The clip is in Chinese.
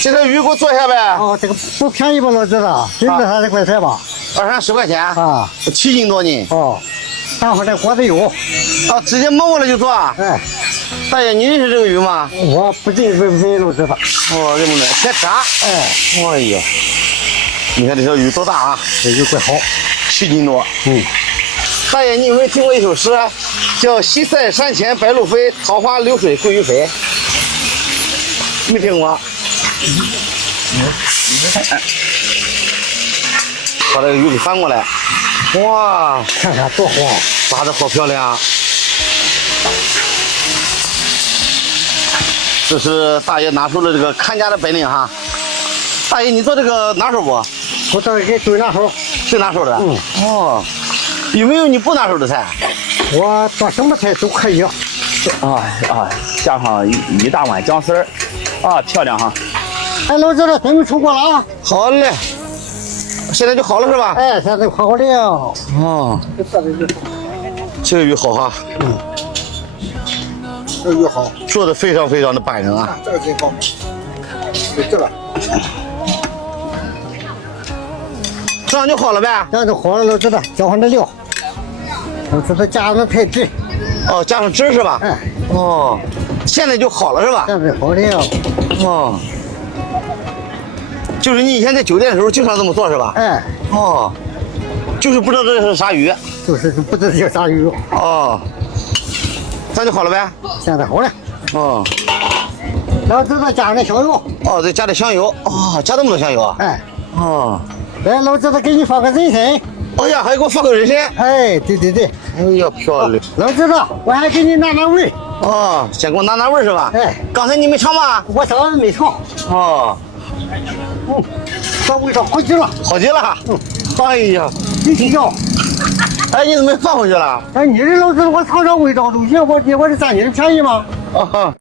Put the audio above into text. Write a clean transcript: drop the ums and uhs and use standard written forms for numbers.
这个鱼给我做一下呗。哦，这个不便宜吧，老子的，这个30块钱吧。 20-10块钱啊，7斤多呢。哦，待会儿这锅子有。啊，直接摸过来就做。哎，大爷，你认识这个鱼吗？我不认老子的。哦，认不认？先炸。哎，哎呀，你看这条鱼多大啊？这鱼怪好。 7斤多。大爷，你有没有听过一首诗，叫“西塞山前白鹭飞，桃花流水鳜鱼肥”？没听过。把这个鱼给翻过来，哇，看看多好，炸的好漂亮。这是大爷拿出了这个看家的本领哈。大爷，你做这个拿手不？我这给最拿手，最拿手的。哦，有没有你不拿手的菜？我做什么菜都可以。加上一大碗姜丝儿，漂亮哈。哎，老子这准备出锅了啊！好嘞，现在就好了是吧？哎，现在好了。哦，这个鱼好哈。这鱼好，做的非常非常的板正啊。这个真好，就这个，这样就好了呗。这样就好了，老子的浇上这料，老子的加上太汁。哦，加上汁是吧？哎，哦，现在就好了是吧？现在好了。哦，就是你以前在酒店的时候经常这么做是吧？哎，哦，就是不知道这是啥鱼。就是不知道叫啥鱼。哦，这样就好了呗。现在好了。哦，老子再加上点香油。哦，再加点香油。哦，加这么多香油啊？哎，哦，来，老子再给你放个人参。哎呀，还给我放个人参。哎，对对对。哎呀，漂亮。老子的，我还给你拿味。哦，先给我拿味是吧？哎，刚才你没尝吗？我上次没尝。哦，这味道好极了。好极了。哎呀，你听着。哎，你怎么放回去了？哎，你这老子我尝尝味道都行，我这占你的便宜吗？啊。